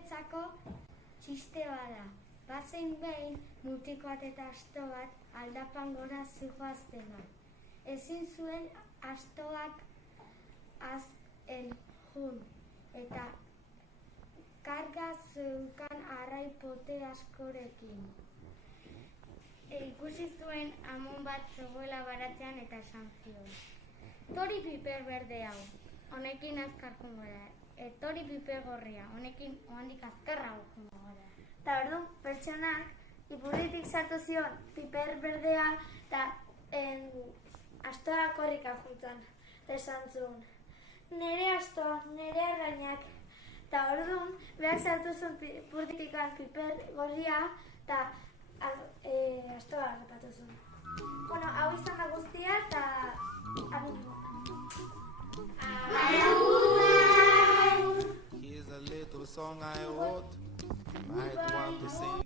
askorentzako txiste bada. Bazein behin mutiko bat eta asto bat aldapan gora zijoaztena. Ezin zuen astoak azken jun eta karga zeukan arrai pote askorekin. Ikusi zuen amon bat zegoela baratzean eta esan zion. Tori piper berde hau, honekin azkar jungo da. Tori piper gorria, honekin ohandik azkarra jungo gara. Eta orduan, pertsonak ipurditik sartu zion piper berdea eta astoa korrika juntzan. Eta esan zuen, nire astoa, nire arrainak. Eta orduan, behar sartu zuen ipurditikan piper gorria eta astoa harrapatu zuen. Bueno, hau izan da guztia eta agur. Here's a little song I wrote. Might want to sing